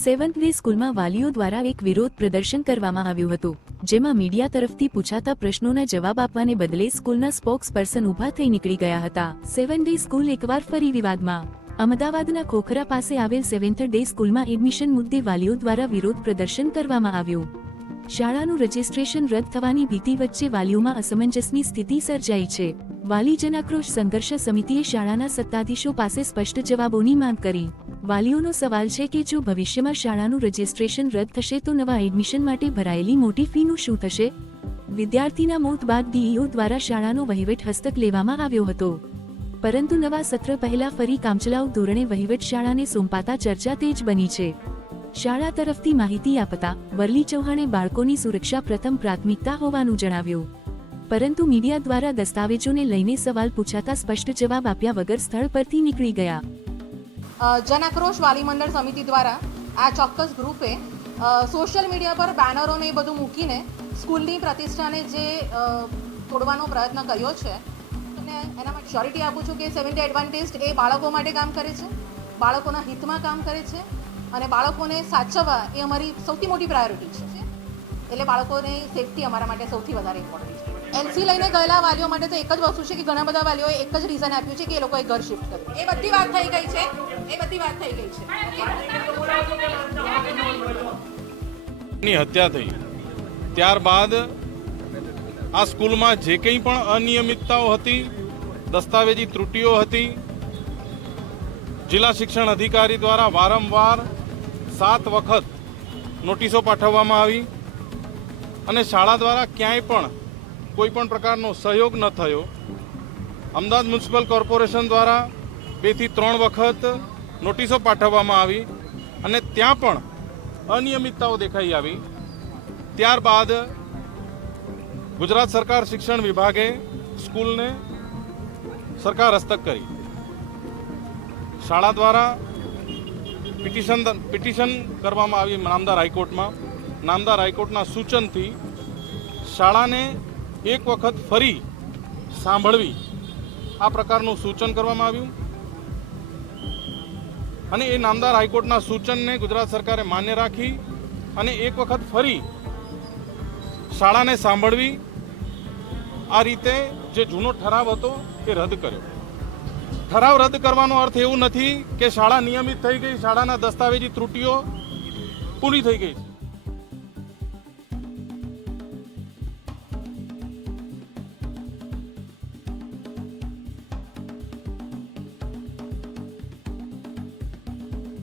Seventh day સ્કૂલમાં વાલીઓ દ્વારા એક વિરોધ પ્રદર્શન કરવામાં આવ્યું હતું, જેમાં મીડિયા તરફથી પૂછાતા પ્રશ્નોના જવાબ આપવાને બદલે સ્કૂલના સ્પોક્સ પર્સન ઊભા થઈ નીકળી ગયા હતા। સેવન્થ ડે સ્કૂલ એકવાર ફરી વિવાદમાં। અમદાવાદના ખોખરા પાસે આવેલ સેવન્થ ડે સ્કૂલમાં એડમિશન મુદ્દે વાલીઓ દ્વારા વિરોધ પ્રદર્શન કરવામાં આવ્યું। શાળાનું રજિસ્ટ્રેશન રદ થવાની ભીતિ વચ્ચે વાલીઓમાં અસમંજસની સ્થિતિ સર્જાઈ છે। વાલી જનાક્રોશ સંઘર્ષ સમિતિએ શાળાના સત્તાધીશો પાસે સ્પષ્ટ જવાબોની માંગ કરી। વાલીઓનો સવાલ છે કે જો ભવિષ્યમાં શાળાનું રજિસ્ટ્રેશન રદ થશે તો નવા એડમિશન માટે ભરાયેલી મોટી ફીનું શું થશે? વિદ્યાર્થીના મોત બાદ ડીઈઓ દ્વારા શાળાનો વહીવટ હસ્તક લેવામાં આવ્યો હતો, પરંતુ નવા સત્ર પહેલા ફરી કામચલાઉ ધોરણે વહીવટ શાળાને સોંપાતા ચર્ચા તેજ બની છે। શાળા તરફથી માહિતી આપતા વરલી ચૌહાણે બાળકોની સુરક્ષા પ્રથમ પ્રાથમિકતા હોવાનું જણાવ્યું, પરંતુ મીડિયા દ્વારા દસ્તાવેજોને લઈને સવાલ પૂછાતા સ્પષ્ટ જવાબ આપ્યા વગર સ્થળ પરથી નીકળી ગયા। જનાક્રોશ વાલી મંડળ સમિતિ દ્વારા આ ચોક્કસ ગ્રુપે સોશિયલ મીડિયા પર બેનરોને એ બધું મૂકીને સ્કૂલની પ્રતિષ્ઠાને જે તોડવાનો પ્રયત્ન કર્યો છે, અને એના માટે શ્યોરિટી આપું છું કે સેવન્થ એડવાન્ટેજ એ બાળકો માટે કામ કરે છે, બાળકોના હિતમાં કામ કરે છે, અને બાળકોને સાચવવા એ અમારી સૌથી મોટી પ્રાયોરિટી છે। એટલે બાળકોની સેફટી અમારા માટે સૌથી વધારે ઇમ્પોર્ટન્ટ છે। એલસી લઈને ગયેલા વાલીઓ માટે તો એક જ વસ્તુ છે કે ઘણા બધા વાલીઓએ એક જ રીઝન આપ્યું છે કે એ લોકોએ ઘર શિફ્ટ કર્યું। એ બધી વાત થઈ ગઈ છે, ની હત્યા થઈ ત્યારબાદ આ સ્કૂલમાં જે કંઈ પણ અનિયમિતતાઓ હતી, દસ્તાવેજી ત્રુટિઓ હતી, જિલ્લા શિક્ષણ અધિકારી દ્વારા વારંવાર 7 વખત નોટિસો પાઠવવામાં આવી અને શાળા દ્વારા ક્યાંય પણ કોઈ પણ પ્રકારનો સહયોગ ન થયો। અમદાવાદ મ્યુનિસિપલ કોર્પોરેશન દ્વારા 2 થી 3 વખત નોટિસો પાઠવવામાં આવી અને ત્યાં પણ અનિયમિતતાઓ દેખાઈ આવી। ત્યારબાદ ગુજરાત સરકાર શિક્ષણ વિભાગે સ્કૂલને સરકાર હસ્તક કરી। શાળા દ્વારા પિટિશન કરવામાં આવી નામદાર હાઈકોર્ટમાં। નામદાર હાઈકોર્ટના સૂચનથી શાળાને એક વખત ફરી સાંભળવી આ પ્રકારનું સૂચન કરવામાં આવ્યું અને એ નામદાર હાઈકોર્ટના સૂચનને ગુજરાત સરકારે માન્ય રાખી અને એક વખત ફરી શાળાને સાંભળવી આ રીતે જે જૂનો ઠરાવ હતો એ રદ કર્યો। ઠરાવ રદ કરવાનો અર્થ એવું નથી કે શાળા નિયમિત થઈ ગઈ, શાળાના દસ્તાવેજી ત્રુટિઓ પૂરી થઈ ગઈ।